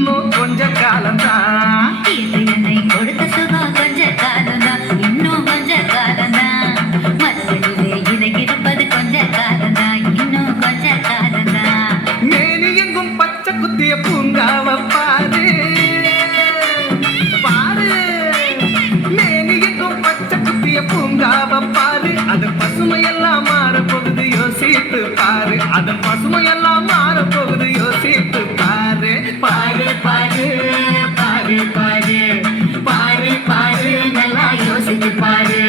இன்னும் கொஞ்ச காலம்தான். என்னை கொடுத்த சுகம் கொஞ்ச காலம்தான், இன்னும் கொஞ்ச காலம்தான். மறுபடியிலே இதை இருப்பது கொஞ்ச காலம்தான், இன்னும் கொஞ்ச காலம்தான். மேனி எங்கும் பச்சை குத்திய பூங்காவ பாரு பாரு. மேனி எங்கும் பச்சை குத்திய பூங்காவ பாரு. அது பசுமையெல்லாம் மாறப்போகுது யோசித்து பாரு. அது பசுமையெல்லாம் மாறப்போகுது யோசித்து பாரு. பாரு பாரு பாரு பாரு பாரு பாரு நல்லா யோசித்து பாரு.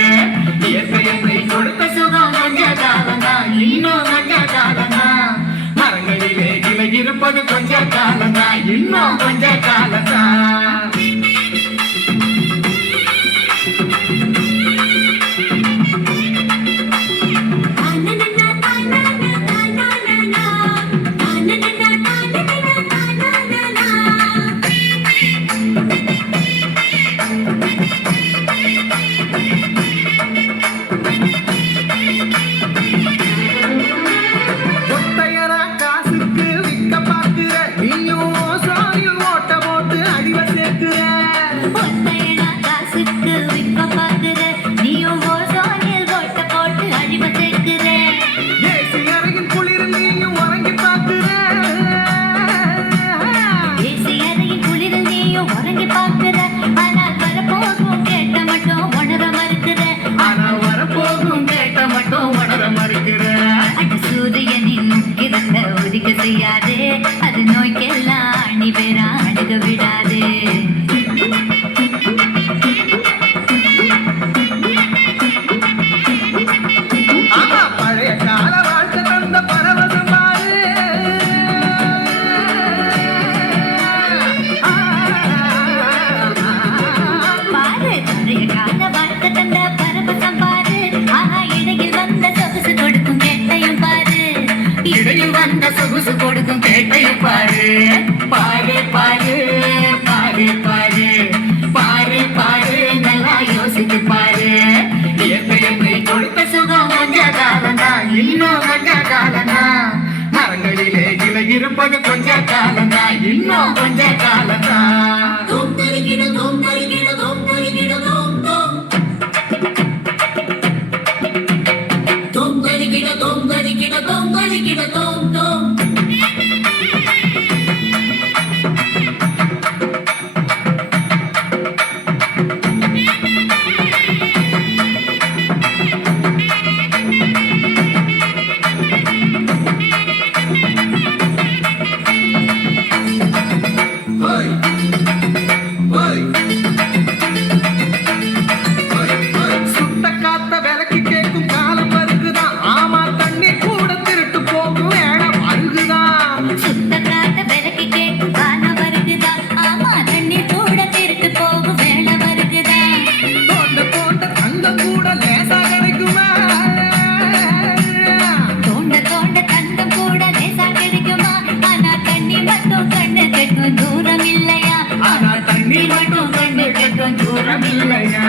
இயற்கை கொடுத்த சுகம் கொஞ்ச காலம்தான், இன்னும் கொஞ்ச காலம்தான். மரங்களிலே இலை இருப்பது கொஞ்ச காலம்தான், இன்னும் கொஞ்ச காலம்தான். செய்யாதே அது நோய்க்கெல்லாம் அணி பேரா அணுக விடாதே. பழைய கால வாழ்க்கை தந்த பரவசம் பாரு. பாரு பழைய கால வாழ்க்கை தந்த பரவசம் பாரு. ஆனா இடையில் வந்த சொகுசு கொடுக்கும் கேட்டையும் பாரு. இடையில் வந்த சொகுசு கொடுக்கும் கேட்டையும் பாரு. பாரு பாரு பாரு பாரு பாரு பாரு நல்லா யோசித்து பாரு. இயற்கை கொடுத்த சுகம் கொஞ்ச காலம்தான், இன்னும் கொஞ்ச காலம்தான். மரங்களிலே இலை இருப்பது கொஞ்ச காலம்தான், இன்னும் கொஞ்ச காலம்தான். தூரம் இல்லையா